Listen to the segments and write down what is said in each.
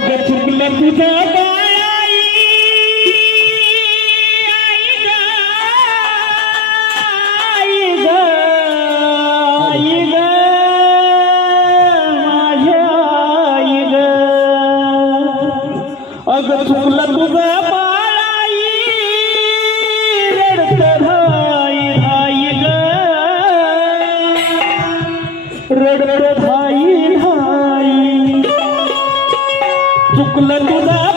Hazreti Kullar Kutu ಕುಲ ಕದಾ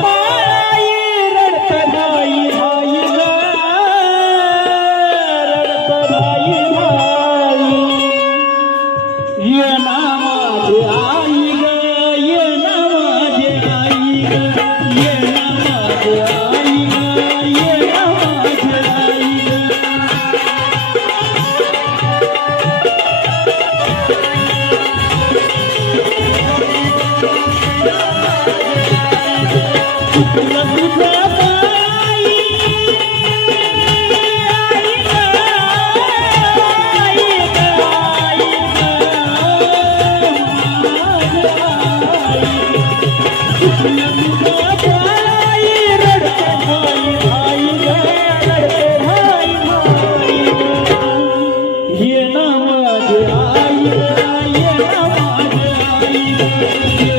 Música